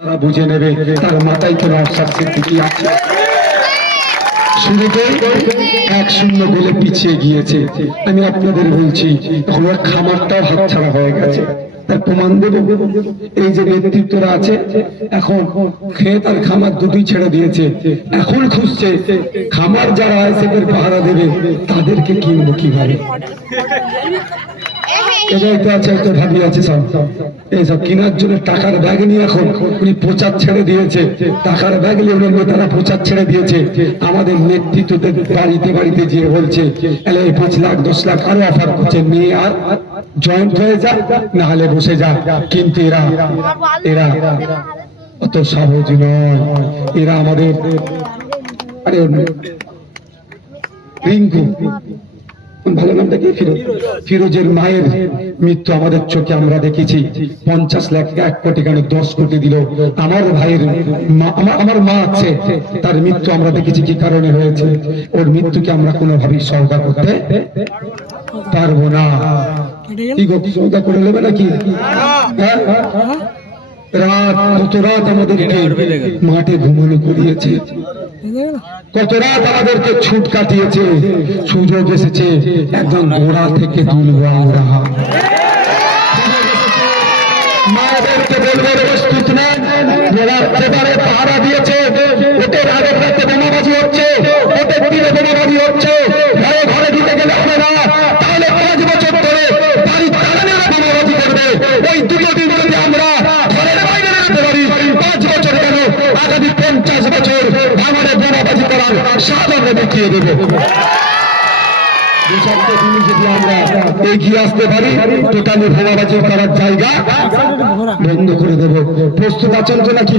তারা বুঝে নেবে তার মাথায় কোনো অবসর সিদ্দিকী আছে। শুরুতে 1-0 গোলে পিছিয়ে গিয়েছে। আমি আপনাদের বলছি এখন ওর খামারটাও হাতছাড়া হয়ে গেছে। তার প্রমাণ দেব, এই যে নেতৃত্বরা আছে এখন ক্ষেত আর খামার দুটোই ছেড়ে দিয়েছে। এখন খুঁজছে খামার যারা আইএসএফের পাহারা দেবে তাদেরকে কিনবো কিভাবে। এটাই তো আছে, একটা ভাবি আছে সব এইসব কেনার জন্য টাকার ব্যাগ নিয়ে এখন উনি প্রচার ছেড়ে দিয়েছে। টাকার ব্যাগ নিয়ে নেতারা প্রচার ছেড়ে দিয়েছে। আমাদের নেতৃত্বদের বাড়িতে বাড়িতে গিয়ে বলছে 5 লাখ 10 লাখ আরো অফার করছে, নিয়ে আর জয়েন্ট হয়ে যা, না হলে বসে যা। কিন্তু এরা এরা অত সহজ নয়। এরা আমাদের রিঙ্কু, ভালো নামটা কি, ফিরোজের মায়ের মৃত্যু আমাদের চোখে আমরা দেখেছি। 50 লাখ 1 কোটি কেন 10 কোটি দিল। আমার ভাইয়ের আমার মা আছে, তার মৃত্যু আমরা দেখেছি কি কারণে হয়েছে। ওর মৃত্যুকে আমরা কোনোভাবেই সওদা করতে পারবো না। কি গো, সওদা করে নেবে নাকি? কত রাত আমাদেরকে মাঠে ঘুমানো করিয়েছে, কত রাত আমাদেরকে ছুট কাটিয়েছে। সুযোগ এসেছে একদম গোড়া থেকে তুলবো আমরা। মায়েদেরকে বলবো প্রস্তুত নেন, এবারে পাহারা দিয়েছে। ওদের আগের রাতে বোমাবাজি হচ্ছে, ওদের দিনে বোমাবাজি হচ্ছে। ঘরে ঘরে দিতে গেলে হবে না, তাহলে 5 বছর ধরে বাড়ির দালানেরা বোমাবাজি করবে। ওই 2 দিন যদি আমরা ঘরের বাইরে রাখতে পারি, 5 বছর কেন আগামী 50 বছর আমাদের বোমাবাজি করার সাধন দেখিয়ে দেবে। যদি আমরা এগিয়ে আসতে পারি, টোটালি বোমাবাজি করার জায়গা বন্ধ করে দেব। প্রস্তুত আছেন তো নাকি?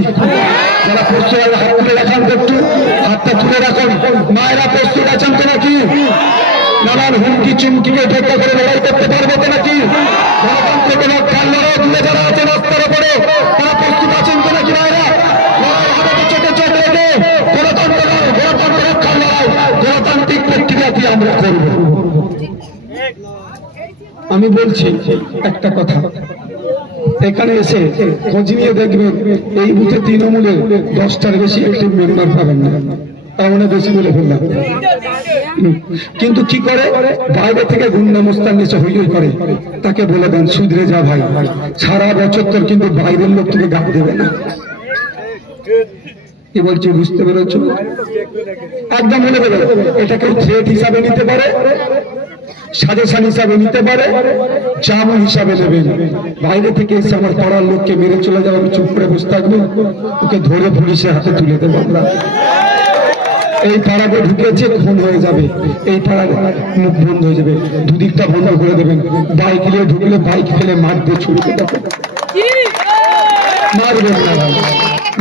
যারা প্রস্তুত হাত তুলে রাখান, একটু হাতটা তুলে রাখুন। মায়েরা প্রস্তুত আছেন তো নাকি? নানান হুমকি চুমকিকে উপেক্ষা করে লড়াই করতে পারবে তো নাকি? গণতন্ত্র কোনো কান্নারও দূরে যারা আছেন রাস্তার উপরে, তারা প্রস্তুত আছেন তো নাকি? মায়েরা চোখে চোখ রেখে গণতন্ত্র রক্ষার লড়াই, গণতান্ত্রিক প্রক্রিয়াটি আমরা করব। আমি বলছি একটা কথা, এখানে এসে খোঁজ নিয়ে দেখবেন এই বুথে তৃণমূলের 10টার বেশি একটি মেম্বার পাবেন না। তার মানে বেশি বলে ফেললাম। কিন্তু কি করে, বাইরে থেকে গুন্ডা মোস্তান এসে হই হই করে। তাকে বলে দেন সুধরে যা ভাই, সারা বছর তোর কিন্তু বাইরের লোক তোকে ডাক দেবে না। কি বলছি বুঝতে পেরেছ? একদম মনে দেবে। এটাকে থ্রেট হিসাবে নিতে পারে, সাজেশন হিসাবে নিতে পারে, জামু হিসাবে নেবেন। বাইরে থেকে এসে আমার পাড়ার লোককে মেরে চলে যাবে, আমি চুপ করে বসে থাকবো, ওকে ধরে পুলিশের হাতে তুলে দেবো আমরা। এই পাড়াতে ঢুকেছে, খুন হয়ে যাবে, এই পাড়ার মুখ বন্ধ হয়ে যাবে, দুদিকটা বন্ধ করে দেবেন। বাইক নিয়ে ঢুকলে বাইক ফেলে মারবে, ছুটতে যাবে, মারবেন না,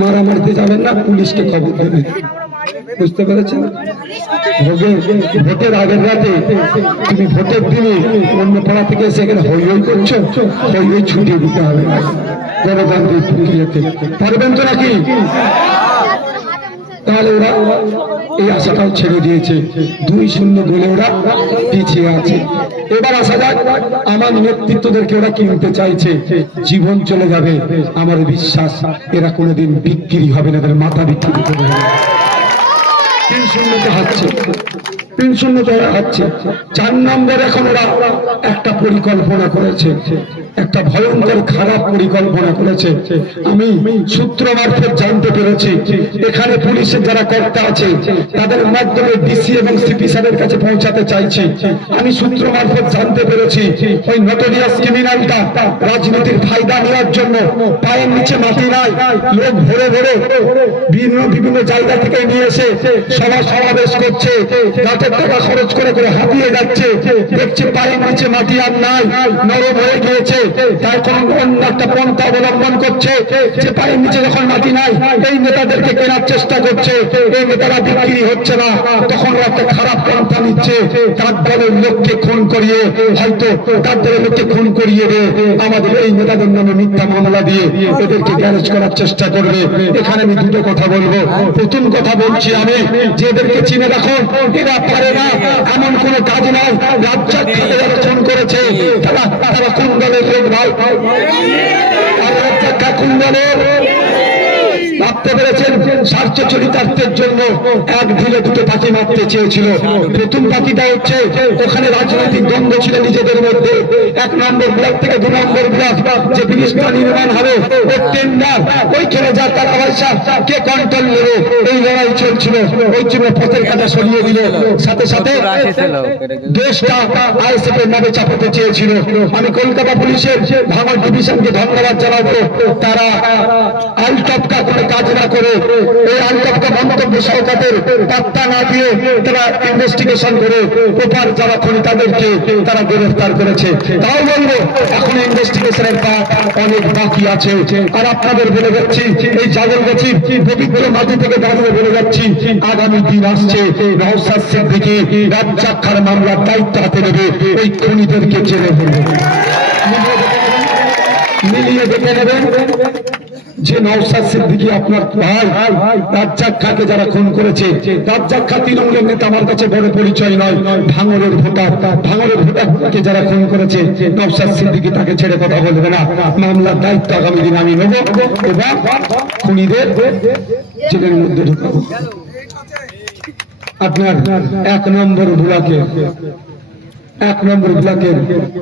মারামারিতে যাবেন না, পুলিশকে খবর দেবেন। বুঝতে পেরেছেন? ভোটের আগের রাতে তুমি ভোটের দিনে অন্য পাড়া থেকে এসে এখানে হই হই করছো, হই হই ছুটিয়ে দিতে হবে গণতান্ত্রিক প্রক্রিয়াতে। পারবেন তো নাকি? তাহলে ওরা এই আশাটাও ছেড়ে দিয়েছে। 2-0 গোলে ওরা পিছিয়ে আছে। এবার আসা যাক, আমার নেতৃত্বদেরকে ওরা কিনতে চাইছে, জীবন চলে যাবে। আমার বিশ্বাস এরা কোনোদিন বিক্রি হবে না, এদের মাথা বিক্রি করে হবে। 3-0 হারছে, 3-0 হারছে। 4 নম্বর এখন ওরা একটা পরিকল্পনা করেছে, একটা ভয়ঙ্কর খারাপ পরিকল্পনা করেছে। আমি সূত্র মারফত জানতে পেরেছি, এখানে পুলিশের যারা কর্তা আছে তাদের মাধ্যমে ডিসি এবং সিপি সাহেবের কাছে পৌঁছাতে চাইছি। আমি সূত্র মারফত জানতে পেরেছি ওই নোটোরিয়াস ক্রিমিনালটা রাজনীতির ফায়দা নেওয়ার জন্য পায়ের নিচে মাটি নাই, লোক ভরে ভরে বিভিন্ন জায়গা থেকে নিয়ে এসে সমাবেশ করছে, রাতের টাকা খরচ করে করে হাতিয়ে যাচ্ছে। দেখছে পায়ের নিচে মাটি আর নাই, নরম হয়ে গিয়েছে, তাই কোন অন্য একটা পন্থা অবলম্বন করছে যে পায়ের নিচে যখন মাটি নাই এই নেতাদেরকে কেনার চেষ্টা করছে। এই নেতারা বিক্রি হচ্ছে না, তখন একটা খারাপ পন্থা নিচ্ছে, তার দলের লোককে খুন করিয়ে, হয়তো তার দলের লোককে খুন করিয়ে দিয়ে আমাদের এই নেতাদের নামে মিথ্যা মামলা দিয়ে এদেরকে গ্যারেজ করার চেষ্টা করবে। এখানে আমি দুটো কথা বলবো। প্রথম কথা বলছি আমি, যে এদেরকে চিনে রাখুন, এরা পারে না এমন কোন কাজ নাই। রাজ্জাক খানে যারা খুন করেছে তারা কোন দলের লোক ভাই? রাজ্জাক কোন দলের? ভাবতে পেরেছেন স্বার্থ চরিতার্থের জন্য এক ঢিলে দুটো পাখি মারতে চেয়েছিল। প্রথম পাখিটা হচ্ছে ওখানে রাজনৈতিক দ্বন্দ্ব ছিল নিজেদের মধ্যে, 1 নম্বর ব্লক থেকে 2 নম্বর ব্লক যে ব্রিজটা নির্মাণ হবে ওই টেন্ডার ওইখানে যা টাকা পয়সা কে কন্ট্রোল নেবে এই লড়াই চলছিল। ওই জন্য পথের কাটা সরিয়ে দিল, সাথে সাথে দেশটা আইএসএফ এর নামে চাপাতে চেয়েছিল। আমি কলকাতা পুলিশের ভাঙড় ডিভিশনকে ধন্যবাদ জানাবো, তারা আলটপকা করে কাজ না করে এই আলটপকা মন্তব্য সরকারের পাত্তা না দিয়ে তারা ইনভেস্টিগেশন করে ওপার যারা খুনি তাদেরকে তারা গ্রেফতার করেছে। তাও বলবো এখন ইনভেস্টিগেশনের কাজ অনেক বাকি আছে। আর আপনাদের বলে যাচ্ছি, এই জাগরগাছির পবিত্র মাটি থেকে দাঁড়িয়ে বলে যাচ্ছি, আগামী দিন আসছে নওশাদ সিদ্দিকী রাজ্জাক খান মামলার দায়িত্ব হাতে নেবে, ওই খুনিদেরকে জেলে ভরবে। মিলিয়ে দেখে নেবেন যে নওশাদ সিদ্দিকী আপনার ভাই রাজ্জাক খাকে যারা খুন করেছে, রাজ্জাক খা তৃণমূলের নেতা আমার কাছে বড় পরিচয় নয়, ভাঙড়ের ভোটারকে যারা খুন করেছে নওশাদ সিদ্দিকী তাকে ছেড়ে কথা বলবে না। মামলার দায়িত্ব আগামী দিন আমি নেব এবং খুনিদের জেলের মধ্যে ঢুকাবো। আপনার 1 নম্বর ব্লকের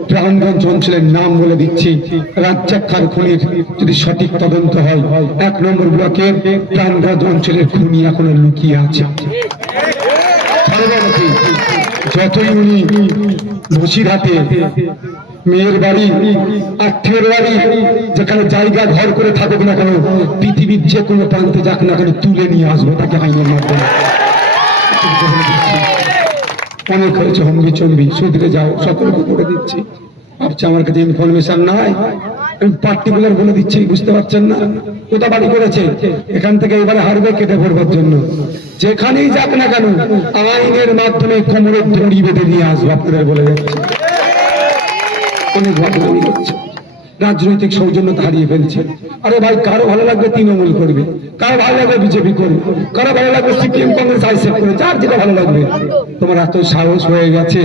প্রাণগঞ্জ অঞ্চলের নাম বলে দিচ্ছি, রাজ্জাক খান খুনির যদি সঠিক তদন্ত হয় 1 নম্বর ব্লকের প্রাণগঞ্জ অঞ্চলের খুনি এখনো লুকিয়ে আছে। যতই উনি বসিরহাটে মেয়ের বাড়ি আত্মীয়ের বাড়ি যেখানে জায়গা ঘর করে থাকুক না কেন, পৃথিবীর যে কোনো প্রান্তে যাক না কেন তুলে নিয়ে আসবো তাকে আইনের মাধ্যমে। অনেক হয়েছে হম্বি চম্বি, সুধরে যাও, সতর্ক করে দিচ্ছি। ভাবছে আমার কাছে ইনফরমেশন নাই, আমি পার্টিকুলার বলে দিচ্ছি, বুঝতে পারছেন না? কোথা বাড়ি করেছে এখান থেকে এবারে হারবে কেটে পড়বার জন্য, যেখানেই যাক না কেন আইনের মাধ্যমে কোমরের দড়ি বেঁধে নিয়ে আসবো, আপনাদের বলে যাচ্ছে। অনেক বদনামি করছে, রাজনৈতিক সৌজন্যতা হারিয়ে ফেলছে। আরে ভাই, কারো ভালো লাগবে তৃণমূল করবে, কারো ভালো লাগবে বিজেপি করবে, কারো ভালো লাগবে সিপিএম কংগ্রেস আইএসএফ করবে, যার যেটা ভালো লাগবে। তোমার এত সাহস হয়ে গেছে,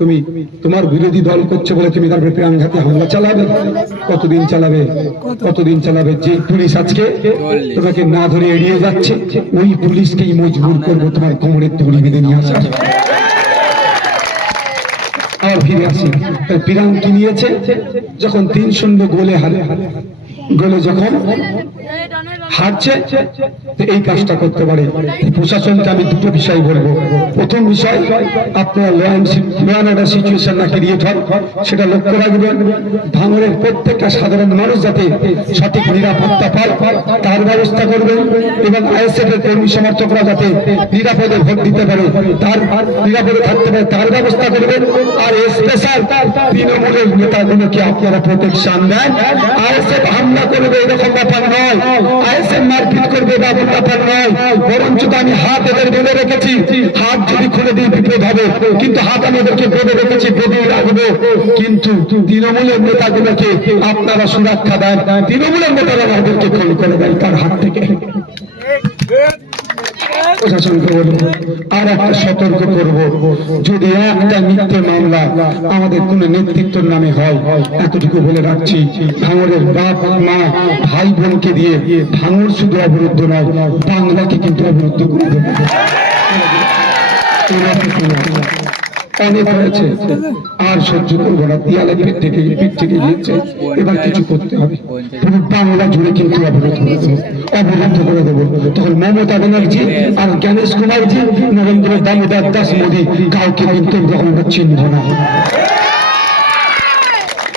তুমি তোমার বিরোধী দল করছে বলে তুমি তার প্রাণঘাতী হামলা চালাবে? কতদিন চালাবে? যে পুলিশ আজকে তোমাকে না ধরে এড়িয়ে যাচ্ছে, ওই পুলিশকেই মজবুর করবো তোমার কোমরের দড়ি বেঁধে নিয়ে আসা। আবার ফিরে আসি, পিরাং কি নিয়েছে যখন 3-0 গোলে যখন হারছে, এই কাজটা করতে পারে। প্রশাসনকে আমি দুটো বিষয় বলবো। প্রথম বিষয়, আপনার ল অ্যান্ড অর্ডার সিচুয়েশন না ক্রিয়েট হয় সেটা লক্ষ্য রাখবেন। ভাঙড়ের প্রত্যেকটা সাধারণ মানুষ যাতে সঠিক নিরাপত্তা পায় তার ব্যবস্থা করবেন, এবং আইএসএফ এর কর্মী সমর্থকরা যাতে নিরাপদে ভোট দিতে পারে, তার নিরাপদে থাকতে পারে তার ব্যবস্থা করবেন। আর স্পেশাল তৃণমূলের নেতাগুলোকে আপনারা প্রোটেকশন দেন। আইএসএফ হামলা করবে এরকম ব্যাপার নয়, আইএসএফ মারপিট করবে এরকম ব্যাপার নয়, বরঞ্চ আমি হাত এদের বেঁধে রেখেছি, হাত যদি খুলে দিয়ে বিপদ হবে, কিন্তু হাত আমি এদেরকে বেঁধে রেখেছি, বেঁধে রাখবো। কিন্তু তৃণমূলের নেতাগুলোকে আপনারা সুরক্ষা দেন, তৃণমূলের নেতারা আমাদেরকে খুন করে দেয় তার হাত থেকে। প্রশাসনকে বলবো, আর একটা সতর্ক করব, যদি একটা মিথ্যে মামলা আমাদের কোন নেতৃত্বের নামে হয়, এতটুকু বলে রাখছি, ভাঙড়ের বাপ মা ভাই বোনকে দিয়ে ভাঙড় শুধু অবরুদ্ধ নয়, বাংলাকে কিন্তু অবরুদ্ধ করে দেবে। অনেক হয়েছে, আর সহ্য করবো না, দেয়ালে পিঠ থেকে গিয়েছে, এবার কিছু করতে হবে। পুরো বাংলা জুড়ে কিন্তু অবরুদ্ধ করে দেবো। তখন মমতা ব্যানার্জি আর জ্ঞানেশ কুমারজি, নরেন্দ্র দামোদর দাস মোদী কাউকে কিন্তু তখন আমরা চিনব না।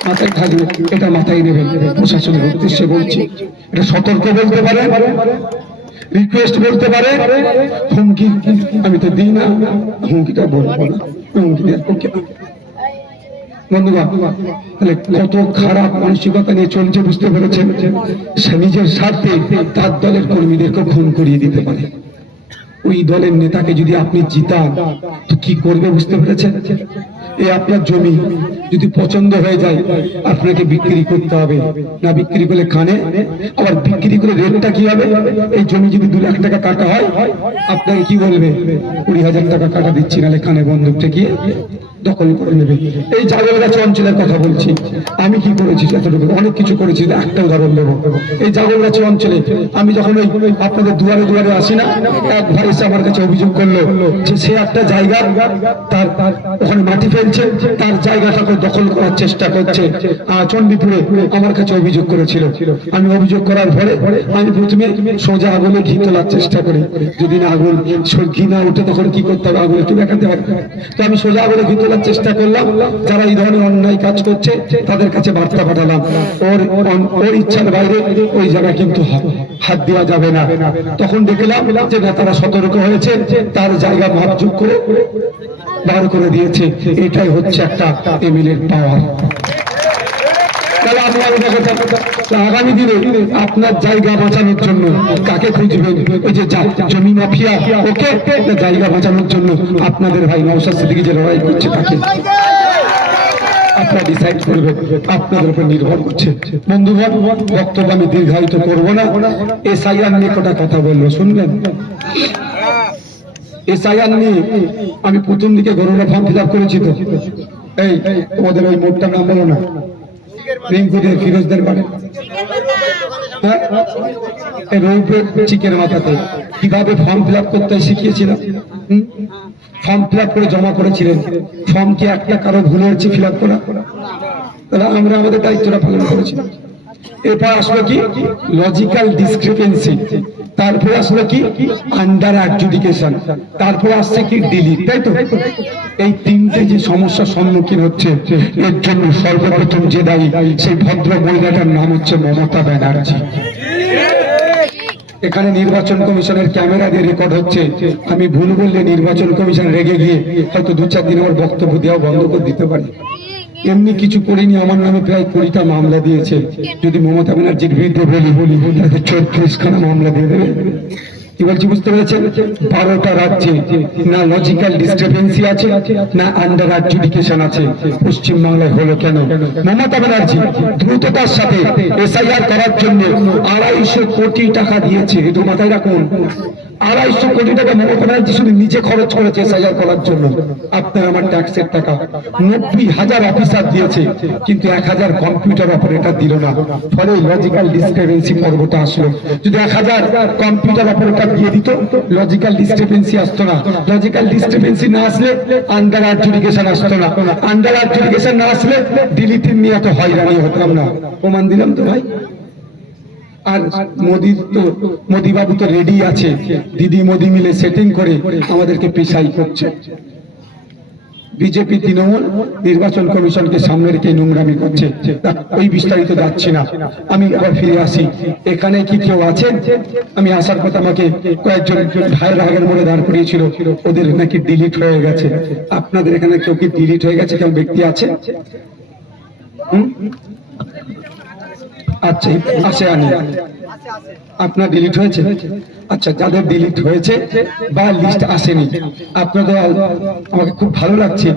মাথায় থাকবে, এটা মাথায় নেবেন। প্রশাসনের উদ্দেশ্যে বলছি, এটা সতর্ক বলতে পারে, রিকোয়েস্ট বলতে পারে, হুমকি আমি তো দিই না, হুমকিটা বলবো না, হুমকি দেওয়ার পক্ষে। বন্ধুগণ, তাহলে কত খারাপ মানসিকতা নিয়ে চলছে বুঝতে পেরেছেন? সে নিজের স্বার্থে তার দলের কর্মীদেরকে খুন করিয়ে দিতে পারে। ওই দলের নেতাকে যদি আপনি জিতান তো কি করবে বুঝতে পেরেছেন? এই আপনার জমি যদি পছন্দ হয়ে যায় আপনাকে বিক্রি করতে হবে, না বিক্রি করলে কানে, আবার বিক্রি করে রেটটা কি হবে? এই জমি যদি 2 লাখ টাকা কাটা হয় আপনাকে কি বলবে? 20,000 টাকা কাটা দিচ্ছি, নাহলে কানে বন্দুক ঠেকিয়ে দখল করে নেবে। এই জাগলগাছি অঞ্চলের কথা বলছি, আমি কি করেছি এতটুকু, অনেক কিছু করেছি, একটা উদাহরণ দেবো। এই জাগলগাছি অঞ্চলে আমি যখন ওই আপনাদের দুয়ারে দুয়ারে আসি না, এক ভাই এসে আমার কাছে অভিযোগ করলো যে সে একটা জায়গা তার ওখানে মাটি ফেলছে, তার জায়গাটাকে দখল করার চেষ্টা করছে চণ্ডীপুরে, আমার কাছে অভিযোগ করেছিল। আমি অভিযোগ করার পরে আমি প্রথমে সোজা আগুনে ঘি তোলার চেষ্টা করি, যদি না আগুন ঘি না উঠে তখন কি করতে হবে, আগুনে একটু দেখাতে হবে। তো আমি সোজা আগুনে ঘি তোলার চেষ্টা করলাম, যারা এই ধরনের অন্যায় কাজ করছে তাদের কাছে বার্তা পাঠালাম, ওর ইচ্ছার বাইরে ওই জায়গা কিন্তু হাত দেওয়া যাবে না। তখন দেখলাম যে নেতারা সতর্ক হয়েছে, তার জায়গা মাপযোগ করে বার করে দিয়েছে। এটাই হচ্ছে একটা এমএলএর পাওয়ার। আগামী দিনে আপনার জায়গা বাঁচানোর জন্য কাকে খুঁজবেন? ওই যে জমি মাফিয়া ওকে, জায়গা বাঁচানোর জন্য আপনাদের ভাই নওশাদ সিদ্দিকী যে লড়াই করছে তাকে? আপনারা ডিসাইড করবেন, আপনাদের উপর নির্ভর করছে। বন্ধুগণ, বক্তব্য আমি দীর্ঘায়িত করবো না। এসআইআর নিয়ে কটা কথা বলবো, শুনবেন? এসআইআর নিয়ে আমি প্রথম দিকে গণনা ফর্ম ফিল আপ করেছি। তো এই তোমাদের ওই মোড়টার নাম বলো না, রিঙ্কুদের ফিরোজদের বাড়ি, চিকের মাথাতে কিভাবে ফর্ম ফিল আপ করতে শিখিয়েছিলাম। ফর্ম ফিল আপ করে জমা করেছিলেন, ফর্ম কি একটা কারো ভুল হয়েছে ফিল আপ করা? তাহলে আমরা আমাদের দায়িত্বটা পালন করেছি। এরপর আসলো কি লজিক্যাল ডিসক্রিপেন্সি, তারপরে আসলো কি আন্ডার অ্যাডজুডিকেশন, তারপরে আসছে কি ডিলিট, তাই তো? এই তিনটে যে সমস্যার সম্মুখীন হচ্ছে, এর জন্য সর্বপ্রথম যে দায়ী সেই ভদ্র মহিলাটার নাম হচ্ছে মমতা ব্যানার্জি। এখানে নির্বাচন কমিশনের ক্যামেরা দিয়ে রেকর্ড হচ্ছে, আমি ভুল বললে নির্বাচন কমিশন রেগে গিয়ে হয়তো 2-4 দিন আমার বক্তব্য দেওয়া বন্ধ করে দিতে পারে। এমনি কিছু করিনি, আমার নামে প্রায় 20টা মামলা দিয়েছে। যদি মমতা ব্যানার্জির বিরুদ্ধে বলি তাকে 34খানা মামলা দিয়ে দেবে। কি বলছি বুঝতে পেরেছেন? 12টা রাজ্যে না লজিক্যাল ডিসক্রিপেন্সি আছে, না আন্ডার অ্যাডজুডিকেশন আছে। পশ্চিমবাংলায় হলো কেন? মমতা ব্যানার্জি দ্রুততার সাথে এসআইআর করার জন্য 250 কোটি টাকা দিয়েছে। এটা মাথায় রাখুন, 250 কোটি টাকা মমতা ব্যানার্জি শুধু নিজে খরচ করেছে এসআইআর করার জন্য। আপনার আমার ট্যাক্সের টাকা। 90,000 অফিসার দিয়েছে, কিন্তু 1000 কম্পিউটার অপারেটর দিল না। ফলে লজিক্যাল ডিসক্রিপেন্সি পর্বটা আসলো। যদি 1000 কম্পিউটার অপারেটর দিয়ে দিত, লজিক্যাল ডিসক্রিপেন্সি আসতো না। লজিক্যাল ডিসক্রিপেন্সি না আসলে আন্ডার অ্যাডজুডিকেশন আসতো না। আন্ডার অ্যাডজুডিকেশন না আসলে ডিলিটের নিয়ে এত হয়রানি হতাম না। প্রমাণ দিলাম তো ভাই। আর মোদি বাবু তো রেডি আছে, দিদি মোদি মিলে সেটিং করে আমাদেরকে পেশাই করছে। বিজেপি তৃণমূল নির্বাচন কমিশনকে সামনে রেখে নোংরামি করছে। ওই বিস্তারিত যাচ্ছি না, আমি আবার ফিরে আসি। এখানে কি কেউ আছেন? আমি আসার কথা আমাকে কয়েকজন ভাইয়ের আগের মনে দাঁড় করিয়েছিল, ওদের নাকি ডিলিট হয়ে গেছে। আপনাদের এখানে কেউ কি ডিলিট হয়ে গেছে? কেউ ব্যক্তি আছে? আচ্ছা, আসে আনি আপনার ডিলিট হয়েছে? আচ্ছা, যাদের ডিলিট হয়েছে বা লিস্ট আসেনি, আপনাদের আমাকে খুব ভালো লাগছে।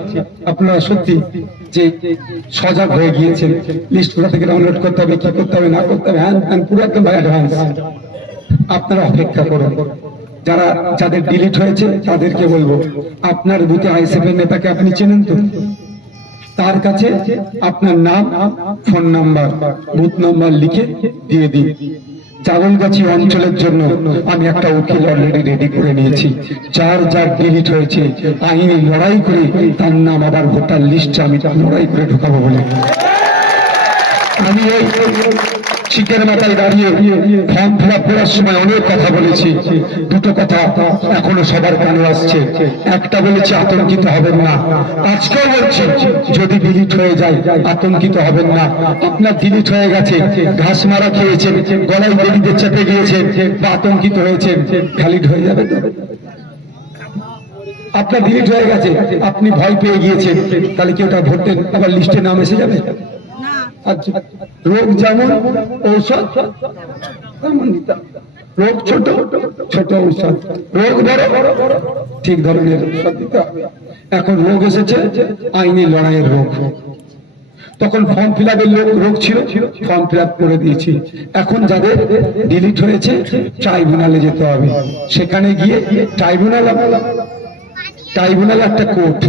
আপনারা সত্যি যে সজাগ হয়ে গিয়েছেন। লিস্ট কোথা থেকে ডাউনলোড করতে হবে, কি করতে হবে না করতে হবে, হ্যাঁ পুরো একদম অ্যাডভান্স। আপনারা অপেক্ষা করুন। যাদের ডিলিট হয়েছে তাদেরকে বলবো, আপনার বুথে আইএসএফ এর নেতাকে আপনি চেনেন তো? তার কাছে আপনার নাম, ফোন নাম্বার, বুথ নাম্বার লিখে দিয়ে দিন। জাগলগাছি অঞ্চলের জন্য আমি একটা উকিল অলরেডি রেডি করে নিয়েছি। যার ডিলিট হয়েছে আইনি লড়াই করে তার নাম আবার ভোটার লিস্টে আমি লড়াই করে ঢোকাবো বলে আমি এই চিকের মাথায় দাঁড়িয়ে ফর্ম ফিল আপ করার সময় অনেক কথা বলেছি। দুটো কথা এখনো সবার কানে আসছে। একটা বলেছি আতঙ্কিত হবেন না, আজকেও বলছি যদি ডিলিট হয়ে যায় আতঙ্কিত হবেন না। আপনার ডিলিট হয়ে গেছে, ঘাস মারা খেয়েছেন, গলায় বেরিতে চেপে গিয়েছেন বা আতঙ্কিত হয়েছেন, ভ্যালিড হয়ে যাবে তো? আপনার ডিলিট হয়ে গেছে, আপনি ভয় পেয়ে গিয়েছেন, তাহলে কি ওটা ভোটের আবার লিস্টে নাম এসে যাবে? রোগ যেমন ঔষধ তেমন নিতাম। রোগ ছোট ছোট ঔষধ, রোগ বড় ঠিক ধরনের ঔষধ দিতে হবে। এখন রোগ এসেছে আইনি লড়াইয়ের রোগ। তখন ফর্ম ফিল আপের রোগ ছিল, ফর্ম ফিল আপ করে দিয়েছি। এখন যাদের ডিলিট হয়েছে ট্রাইব্যুনালে যেতে হবে, সেখানে গিয়ে ট্রাইব্যুনাল ট্রাইব্যুনাল একটা কোর্ট,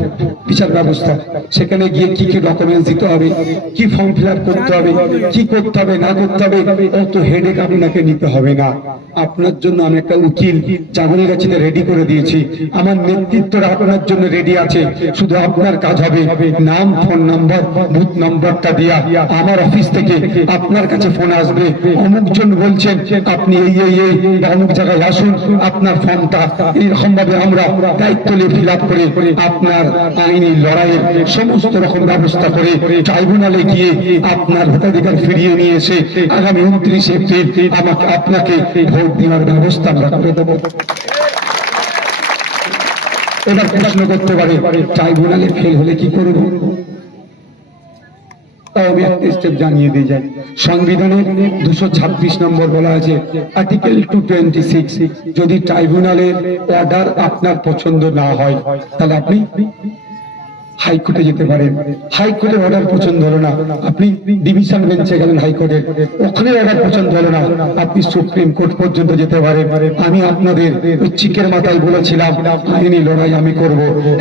বিচার ব্যবস্থা, সেখানে গিয়ে কি কি ডকুমেন্টস দিতে হবে, কি ফর্ম ফিল আপ করতে হবে, কি করতে হবে না করতে হবে, অত হেডেক আপনাকে নিতে হবে না। আপনার জন্য আমি একটা উকিল জামিনগাছিতে রেডি করে দিয়েছি, আমার নেতৃত্বরা আপনার জন্য রেডি আছে। শুধু আপনার কাজ হবে নাম, ফোন নাম্বার, বুথ নাম্বারটা দিয়া আমার অফিস থেকে আপনার কাছে ফোন আসবে, অমুক জন বলছেন আপনি এই অমুক জায়গায় আসুন, আপনার ফর্মটা এইরকম ভাবে আমরা দায়িত্ব নিয়ে ফিল আপ করে আপনার আইনি লড়াইয়ের সমস্ত রকম ব্যবস্থা করে ট্রাইব্যুনালে গিয়ে আপনার ভোটাধিকার ফিরিয়ে নিয়ে এসে আগামী 29 এপ্রিল আপনাকে ভোট দেওয়ার ব্যবস্থা আমরা করে দেব। এবার প্রশ্ন করতে পারে ট্রাইব্যুনালে ফেল হলে কি করব? আমি একটা স্টেপ জানিয়ে দিয়ে যাই। সংবিধানের 226 নম্বর বলা আছে, আর্টিকেল 226, যদি ট্রাইব্যুনালের অর্ডার আপনার পছন্দ না হয় তাহলে আপনি হাইকোর্টে যেতে পারেন। হাইকোর্টের অর্ডার পছন্দ হলো না, আপনি ডিভিশন বেঞ্চে গেলেন হাইকোর্টের, ওখানে অর্ডার পছন্দ হলো না, আপনি সুপ্রিম কোর্ট পর্যন্ত যেতে পারেন। আমি আপনাদের চিকের মাথায় বলেছিলাম আইনি লড়াই আমি করব,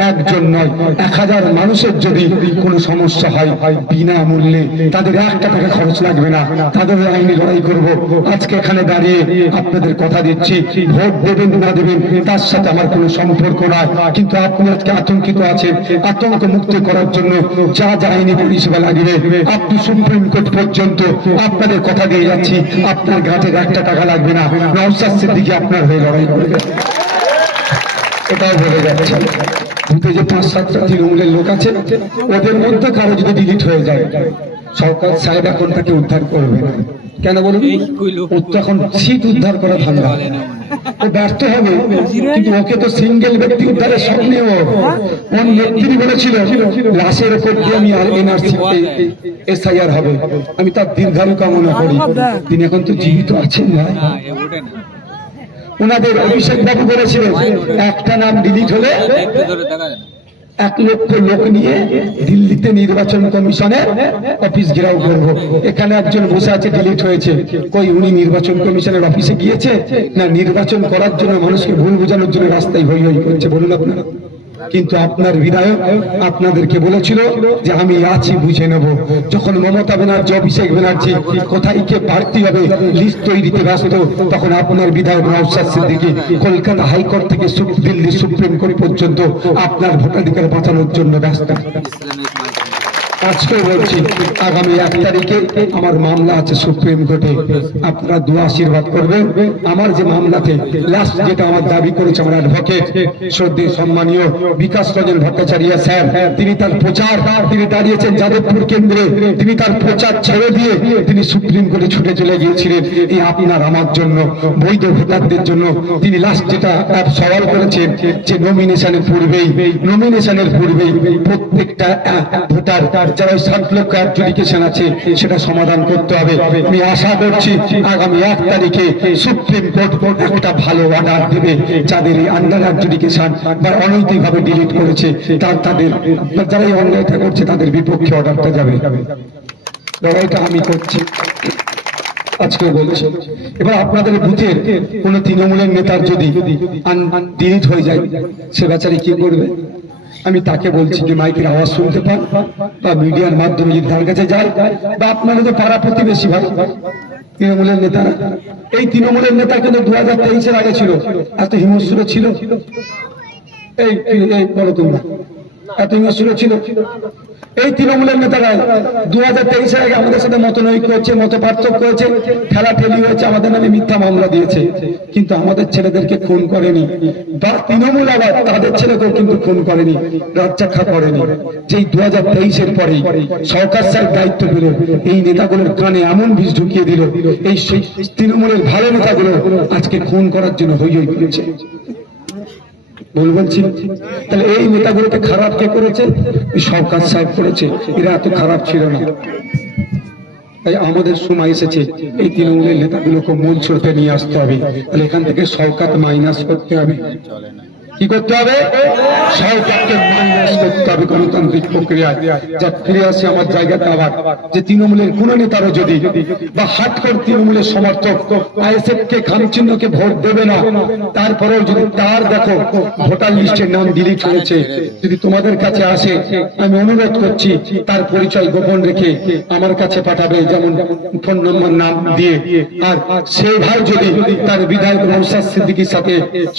একজন নয় 1000 মানুষের যদি কোনো সমস্যা হয় বিনামূল্যে, তাদের 1 টাকা খরচ লাগবে না, তাদের আইনি লড়াই করব। আজকে এখানে দাঁড়িয়ে আপনাদের কথা দিচ্ছি, ভোট দেবেন না দেবেন তার সাথে আমার কোনো সম্পর্ক নয়, কিন্তু আপনি আজকে আতঙ্কিত আছেন, আতঙ্ক মুক্তি করার জন্য যা যা আইনি পরিষেবা লাগবে আপনি সুপ্রিম কোর্ট পর্যন্ত আপনাদের কথা দিয়ে যাচ্ছি, আপনার ঘাটের 1 টাকা লাগবে না, নওশাদ সিদ্দিকী আপনার হয়ে লড়াই করবে। এটাও বলে যাচ্ছে বুথে যে 5-7টা তৃণমূলের লোক আছে, ওদের মধ্যে কারো যদি ডিলিট হয়ে যায়, সরকার সাহেব এখন তাকে উদ্ধার করবে না। কেন বলুন? এখন সিট উদ্ধার করা ধান্দা, ও ব্যর্থ হবে, কিন্তু ওকে তো সিঙ্গেল ব্যক্তি উদ্ধারের স্বপ্নে ওর নেত্রী বলেছিল লাশের উপর দিয়ে আমি এনআরসি এসআইআর হবে, আমি তার দীর্ঘায়ু কামনা করি। তিনি এখন তো জীবিত আছেন না। ওনাদের অভিষেক বাবু বলেছিলেন একটা নাম ডিলিট হলে 1 লক্ষ লোক নিয়ে দিল্লিতে নির্বাচন কমিশনের অফিস ঘেরাও করবো। এখানে একজন বসে আছে ডিলিট হয়েছে, কই উনি নির্বাচন কমিশনের অফিসে গিয়েছে না নির্বাচন করার জন্য মানুষকে ভুল বোঝানোর জন্য রাস্তায় হই হই করছে? বলুন আপনারা। কিন্তু আপনার বিধায়ক আপনাদেরকে বলেছিল যে আমি আছি, বুঝে নেব। যখন মমতা ব্যানার্জি, অভিষেক ব্যানার্জি কোথায় কে প্রার্থী হবে লিস্ট তৈরিতে ব্যস্ত, তখন আপনার বিধায়ক নওশাদ সিদ্দিকী কলকাতা হাইকোর্ট থেকে দিল্লি সুপ্রিম কোর্ট পর্যন্ত আপনার ভোটাধিকার বাঁচানোর জন্য ব্যস্ত। আজকে বলছি আগামী 1 তারিখে আমার মামলা আছে সুপ্রিম কোর্টে, আপনারা দোয়া আশীর্বাদ করবেন। আমার যে মামলাতে লাস্ট যেটা আমার দাবি করেছে আমার অ্যাডভোকেট শ্রদ্ধেয় সম্মানীয় বিকাশ রঞ্জন ভট্টাচার্য স্যার, তিনি তার প্রচার, তিনি দাঁড়িয়েছেন যাদবপুর কেন্দ্রে, তিনি তার প্রচার ছেড়ে দিয়ে তিনি সুপ্রিম কোর্টে ছুটে চলে গিয়েছিলেন এই আপনার আমার জন্য, বৈধ ভোটারদের জন্য। তিনি লাস্ট যেটা সওয়াল করেছেন যে নমিনেশনের পূর্বেই প্রত্যেকটা ভোটার যারা 7 লক্ষ অ্যাডজুডিকেশন আছে সেটা সমাধান করতে হবে। আমি আশা করছি আগামী 1 তারিখে সুপ্রিম কোর্ট একটা ভালো অর্ডার দেবে, যাদের এই আন্ডার অ্যাডজুডিকেশন বা অনৈতিকভাবে ডিলিট করেছে তাদের যারা এই অন্যায়টা করছে তাদের বিপক্ষে অর্ডারটা যাবে। লড়াইটা আমি করছি আজকে বলছি। এবার আপনাদের বুথের কোন তৃণমূলের নেতার যদি ডিলিট হয়ে যায় সে বেচারি কি করবে? আমি তাকে বলছি যে মাইকের আওয়াজ শুনতে পান বা মিডিয়ার মাধ্যমে যদি তার কাছে যায়, বা আপনারা তো পাড়া প্রতিবেশী ভাই তৃণমূলের নেতারা, এই তৃণমূলের নেতা কিন্তু 2023-এর আগে ছিল, এত হিংস্র ছিল, এই বলো তোমরা এত হিংস্র ছিল এই তৃণমূলের নেতারা 2023-এর আগে আমাদের সাথে মতনৈক্য হচ্ছে, মত পার্থক্য হয়েছে, ঠেলাঠেলি হয়েছে, আমাদের নামে মিথ্যা মামলা দিয়েছে, কিন্তু আমাদের ছেলেদেরকে খুন করেনি। বা তৃণমূল আবার তাদের ছেলেকেও কিন্তু খুন করেনি, রাজ্জাখা করেনি। যেই 2023-এর পরেই সরকার সাহেব দায়িত্ব পেল, এই নেতাগুলোর কানে এমন বিষ ঢুকিয়ে দিল, এই তৃণমূলের ভালো নেতাগুলো আজকে খুন করার জন্য হই হই করেছে। ভুল বলছি? তাহলে এই নেতাগুলোকে খারাপ কে করেছে? সরকার সাহেব করেছে। এরা এত খারাপ ছিল না। তাই আমাদের সময় এসেছে এই তৃণমূলের নেতাগুলোকে মূল স্রোতে নিয়ে আসতে হবে। তাহলে এখান থেকে সরকার মাইনাস করতে হবে। কি করতে হবে? সরকারকে মাইনাস করতে হবে গণতান্ত্রিক প্রক্রিয়ায়। যা ফিরে আসে আমার জায়গাতে আবার, যে তৃণমূলের কোন নেতারও যদি বা হাতকর তৃণমূলের সমর্থক আইএসএফ কে খামচিহ্নকে ভোট দেবে না, তারপরেও যদি তার দেখো ভোটার লিস্টের নাম ডিলিট হয়েছে, যদি তোমাদের কাছে আসে, আমি অনুরোধ করছি তার পরিচয় গোপন রেখে আমার কাছে পাঠাবে, যেমন ফোন নম্বর নাম দিয়ে। আর সেই ভাই যদি তার বিধায়ক নওশাদ সিদ্দিকীর সাথে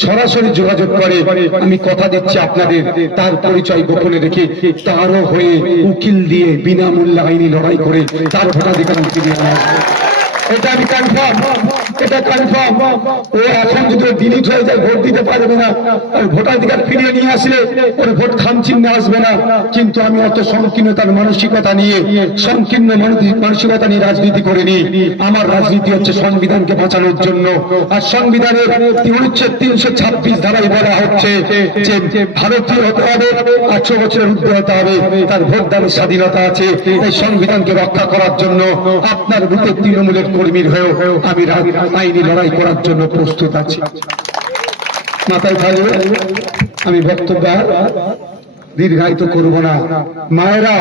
সরাসরি যোগাযোগ করে, আমি কথা দিচ্ছি আপনাদের তার পরিচয় গোপনে রেখে তারও হয়ে উকিল দিয়ে বিনামূল্যে আইনি লড়াই করে তার ভোটাধিকার ফিরিয়ে আনা হবে। এটা আমি কনফার্ম, এটা কনফার্ম। ও এখন যদি ডিলিট হয়ে যায় ভোট দিতে পারবে না, আর ভোটাধিকার ফিরিয়ে নিয়ে আসলে ওর ভোট খামচিহ্নে আসবে না। কিন্তু আমি অত সংকীর্ণতার মানসিকতা নিয়ে, সংকীর্ণ মানসিকতা নিয়ে রাজনীতি করিনি। আমার রাজনীতি হচ্ছে সংবিধানকে বাঁচানোর জন্য। আর সংবিধানের অনুচ্ছেদ 326 ধারায় বলা হচ্ছে যে ভারতীয় হতে হবে, 18 বছরের ঊর্ধ্বে হতে হবে, তার ভোটদানের স্বাধীনতা আছে। এই সংবিধানকে রক্ষা করার জন্য আপনার বুথের তৃণমূলের কর্মীর হয়েও আমি আইনি লড়াই করার জন্য প্রস্তুত আছি। মাথায় থাকবে। আমি বক্তব্য দীর্ঘায়িত করব না। মায়েরা